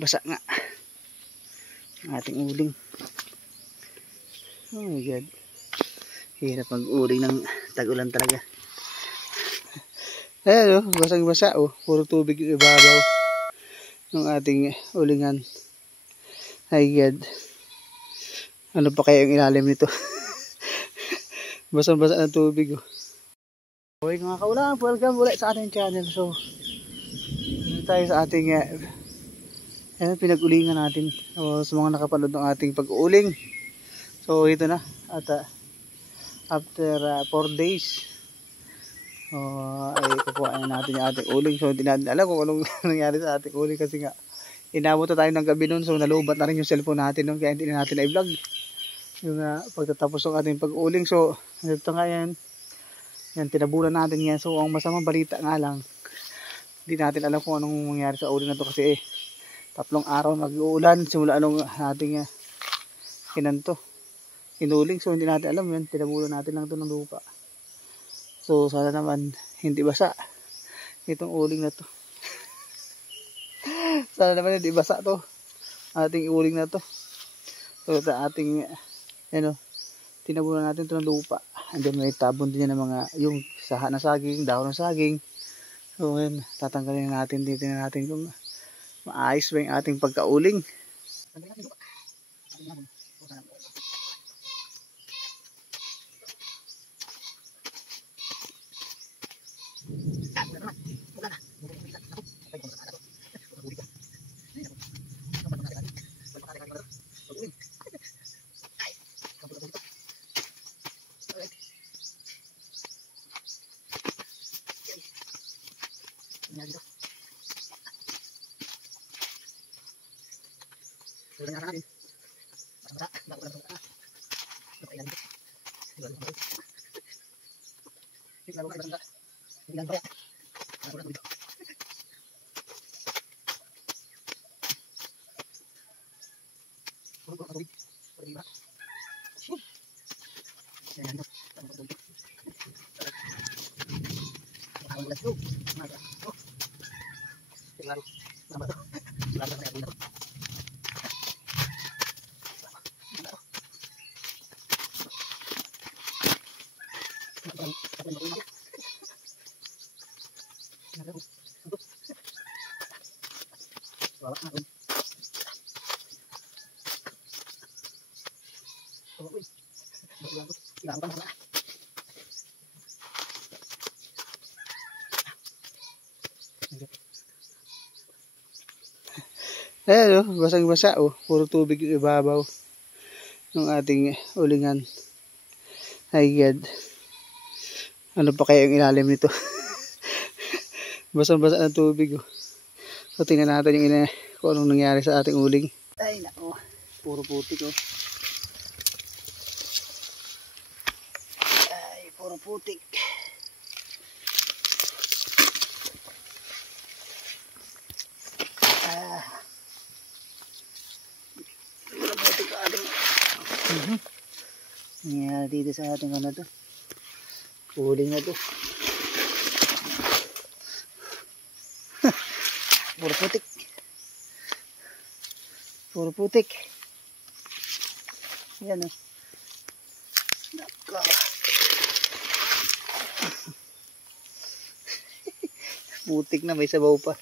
Basa nga ang ating uling. Oh my god, hirap mag-uling ng tag-ulan talaga. Ayan o, basang basa o, puro tubig yung ibabaw ng ating ulingan. My god, ano pa kaya yung ilalim nito? Basang basa ng tubig o. Okay mga kaulang, welcome ulit sa ating channel. So dito tayo sa ating pinag-ulingan natin, o sa mga nakapanood ng ating pag-uuling. So ito na at after 4 days ay kukuhain natin yung ating uling. So hindi natin alam kung anong nangyari sa ating uling kasi nga inabot na tayo ng gabi nun. So nalubat na rin yung cellphone natin nun, kaya hindi na natin na-vlog yung pagtatapos ng ating pag-uuling. So ito nga yan, tinabulan natin yan. So ang masamang balita nga lang, hindi natin alam kung anong mangyari sa uling na to kasi 3 araw nag-uulan simula anong ating kinanto inuling. So hindi natin alam yun, tinabulan natin lang to ng lupa. So sana naman hindi basa itong uling na to. Sana naman hindi basa to ating uling na to. So sa ating tinabulan natin to ng lupa, and then may tabon din yan ng mga yung saha na saging, dahon ng saging. So ngayon tatanggalin natin, titingnan natin kung maayos ba yung ating pagkauling. Ayan o, basang basa o, puro tubig yung ibabaw ng ating ulingan. My god, ano pa kaya yung ilalim nito? Basang basa ng tubig o. So tingnan natin yung kung anong nangyari sa ating uling. Ay nako, puro putik o. Ay, puro putik. Nangyari dito sa ating to, uling na to. Puro putik, puro putik. Yan o, nako. Putik na, may sabaw pa.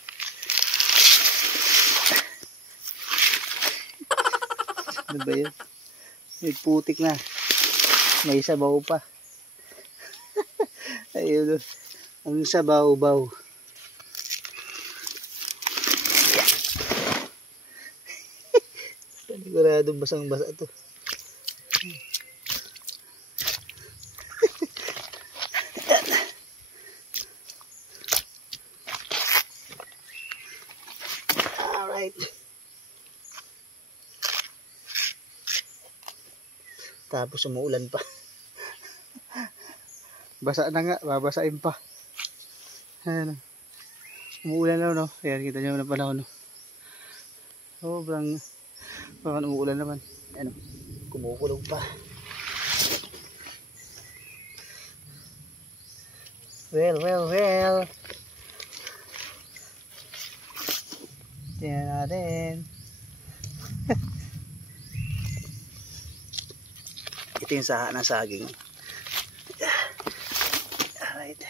Ano ba yun? May putik na, may sabaw pa. Ayun o, ang sabaw-baw. Paniguradong basang-basa to. Alright. Tapos umuulan pa. Basa na nga, babasain pa. Ayan. Umuulan na no. Ayan, kita nyo na panahon no. Sobrang umuulan naman. Ayan, kumukulog pa. Well. Tingnan natin. Ito yung saha ng saging. Alright.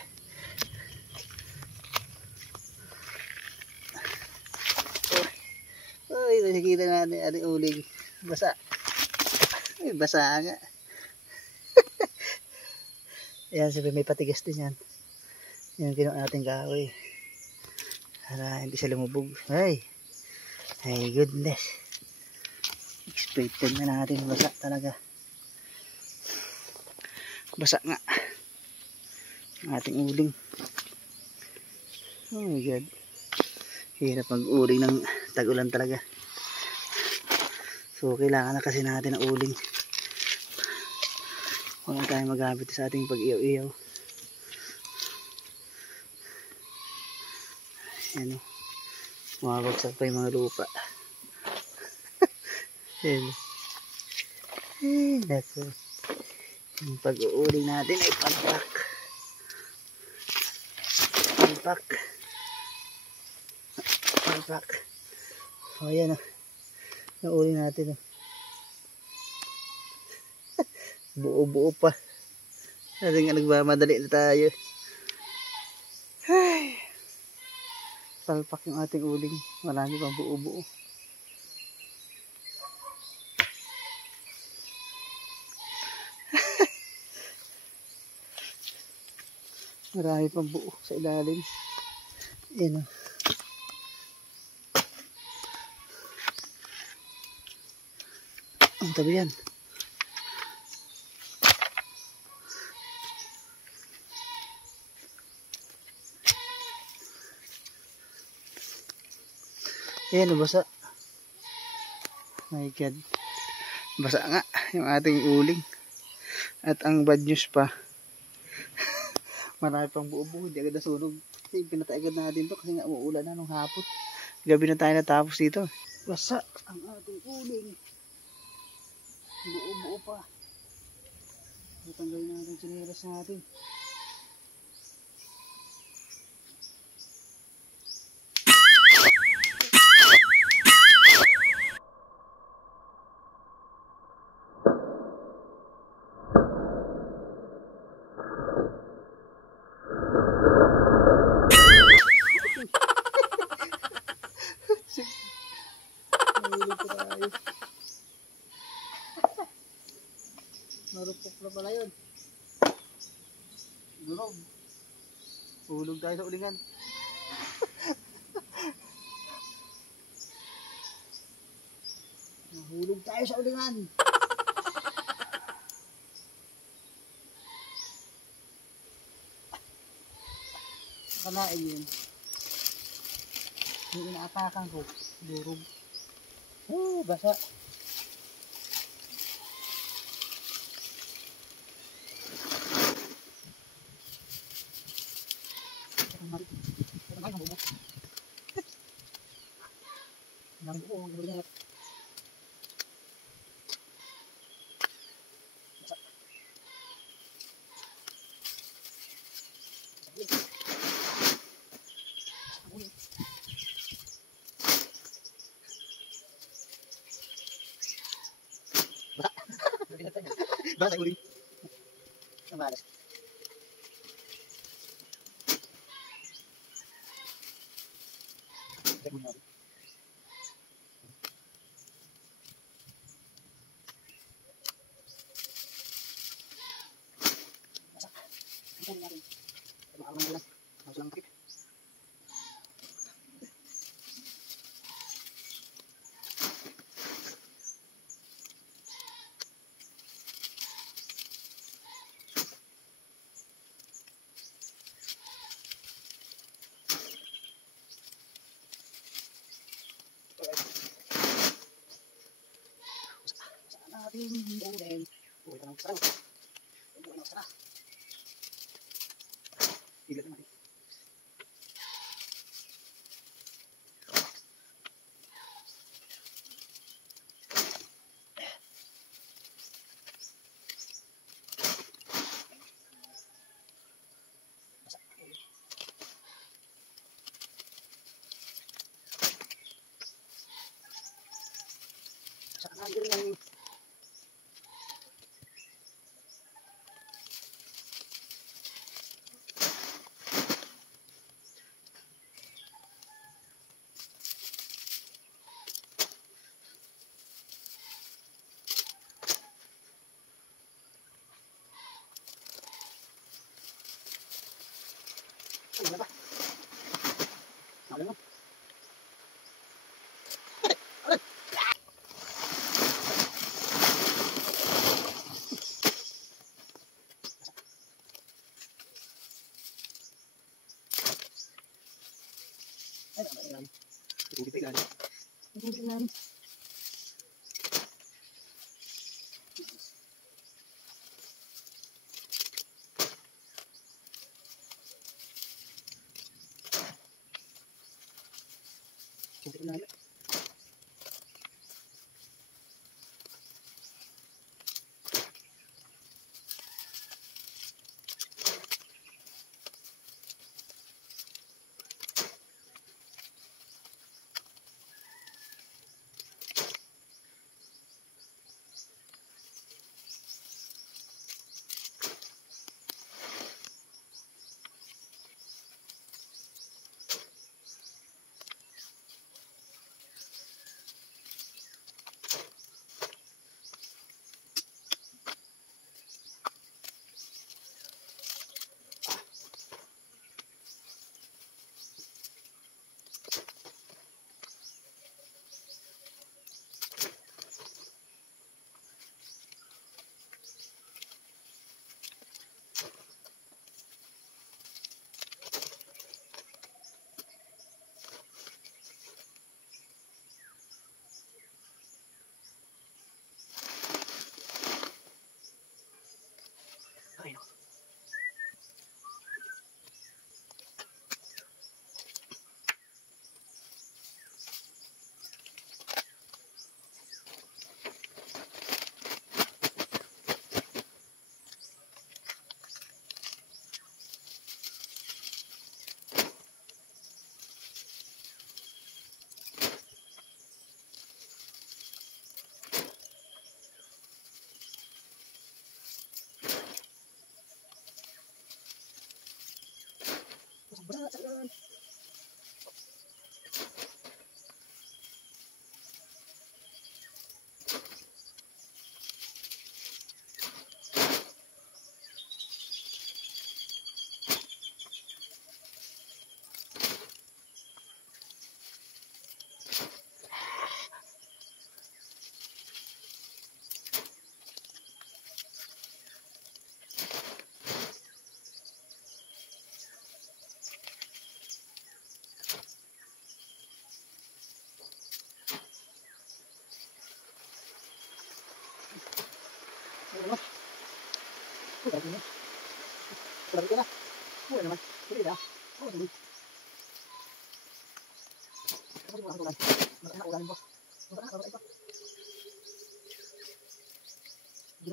Uy, nakikita natin ating uling. Basa. Ay, basa nga. Ayan, siyempre may patigas din yan. Yan kinuha natin kahoy. Para hindi siya lumubog. Ay, ay goodness. Expected na natin. Basa talaga. Basa nga. Ang ating uling. Oh my god. Hirap mag-uling ng tag-ulan talaga. So kailangan na kasi natin ng uling. Wala tayong magamit sa ating pag-iyaw-iyaw. Yan o. Mabagsak pa yung mga lupa. Yan. That's it. Yung pag-uuling natin ay palpak. Palpak. Palpak. O yan o. Yung uling natin o. Buo-buo pa. Kasi nga nagmamadali na tayo. Ay. Palpak yung ating uling. Marami pang buo-buo. Marami pang buo sa ilalim. Yan o. Ang tabi yan. Ayan o, basa. My god. Basa nga yung ating uling. At ang bad news pa, marami pang buo-buo. Hindi agad nasunog. Kasi pinatay agad natin to kasi nga uulan na nung hapon. Gabi na tayo natapos dito. Basa ang ating uling. Buo-buo pa. Tatanggalin natin sinilas natin. Marupok na pala yun. Dunog. Hulog tayo sa ulingan. Nahulog tayo sa ulingan. Kanain yun. Yung inaatakan ko. Durog. Basa. Basa uling. Ang balas. Check mo natin. Basa. Ito natin. Tumakamang lang. Mas lang kapit. Ulen. Uy, tanong sa sarang. Uy, tanong sa sarang. Ilat naman.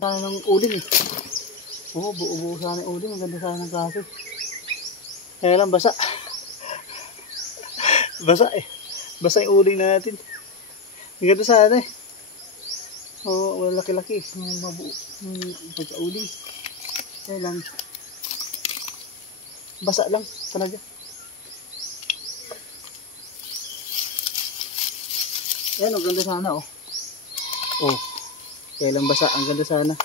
Sana ng uling eh. Oo, buo-buo sana yung uling. Ang ganda sana ng klase. Kaya lang basa. Basa eh. Basa yung uling natin. Ang ganda sana eh. Oo, laki-laki. Yung mabuo. Yung pagka-uling. Kaya lang. Basa lang talaga. Ayan, ang ganda sana oh. Oh. Kaya lang basa. Ang ganda sana.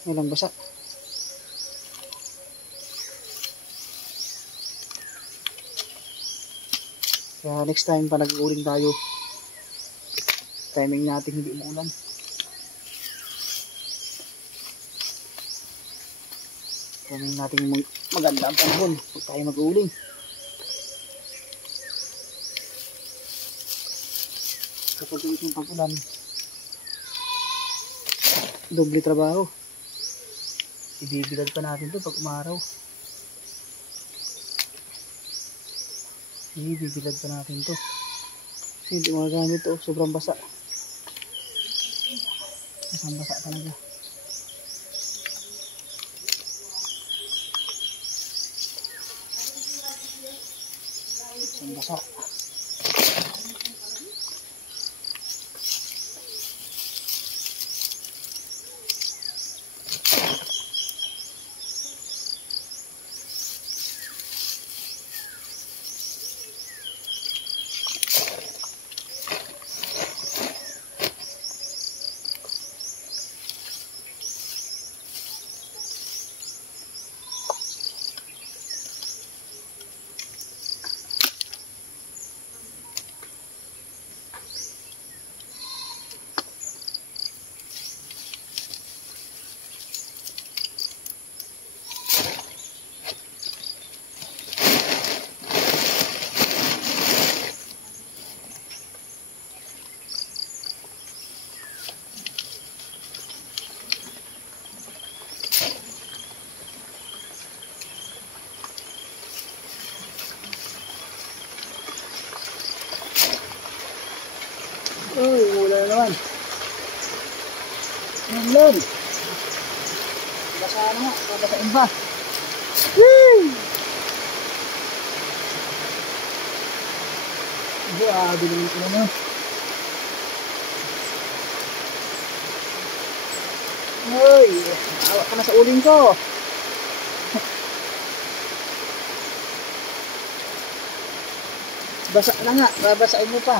Kaya lang basa. Kaya next time pa nag-uling tayo. Timing natin hindi umuulan. Timing natin maganda ang panahon pag tayo mag-uling. Kapag yung pag-ulan, doble trabaho. Ibibilad pa natin ito pag umaraw. Ibibilad pa natin ito. Kasi hindi magagamit ito. Sobrang basa. Sobrang basa talaga. Sobrang basa. ulan. Basa na nga, babasain ba? Woo! Grabe naman ito naman. Hoy, awa ka na sa uling ko. Basa na nga, babasain mo pa.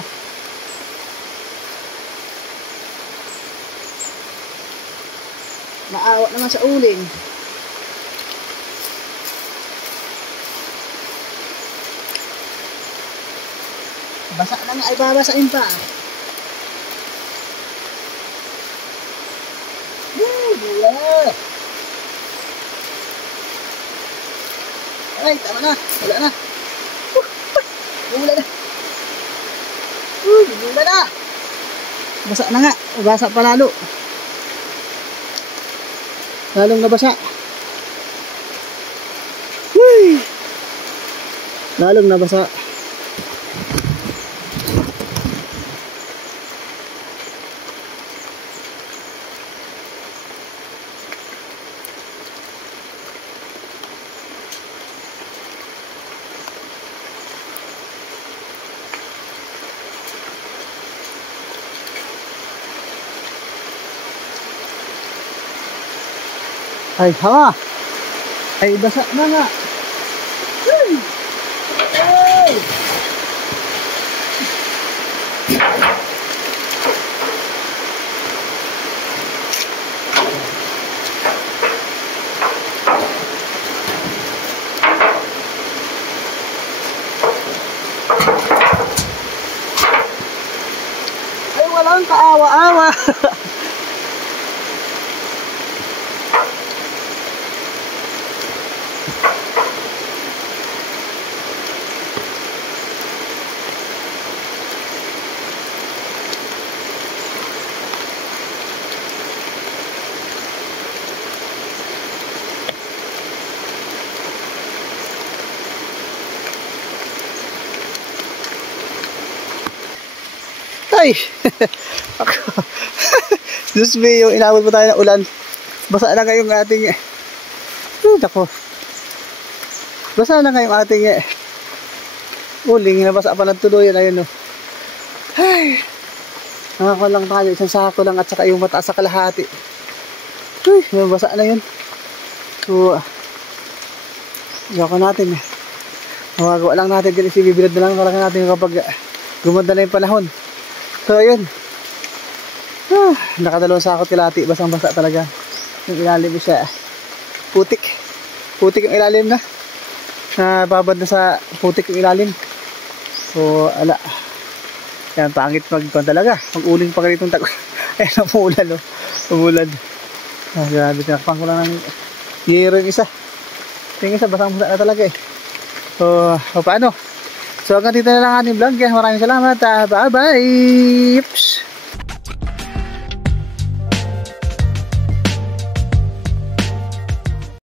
Maawa naman sa uling. Basa na nga, ay babasain pa. Wala. Ay, tama na. Wala na. Wala na. Wala na. Basa na nga. Basa pa lalo. Lalong nabasa. Lalong nabasa. Ay, hawa. Ay, basa na nga. Ay! Ay, walang kaawa-awa. Ay! Diyos me, yung inabot mo tayo ng ulan. Basa na ngayong ating... Dako. Basa na ngayong ating... uling, nabasa pa ng tuluyan. Ayun, no. Ay! Nakakuha lang tayo. Isang sako lang at saka yung mataas sa kalahati. Ay! Basa na yun. So... Yoko natin. Mawagawa lang natin. Bibilad na lang parang natin kapag gumanda na yung panahon. So ayun, nakadalawang sakot kilati, basang basa talaga. Yung ilalim siya, putik yung ilalim na, babad na sa putik yung ilalim. So ala, yan, pangit magkuhan talaga, mag-uling pa ganitong tago. Ayan, umuulan, no? Umuulan. Grabe, tinakpang ko lang ng yero yung isa. Yung isa, basang basa na talaga eh. So paano? So hanggang dito na lang ating vlog. Maraming salamat. Bye bye.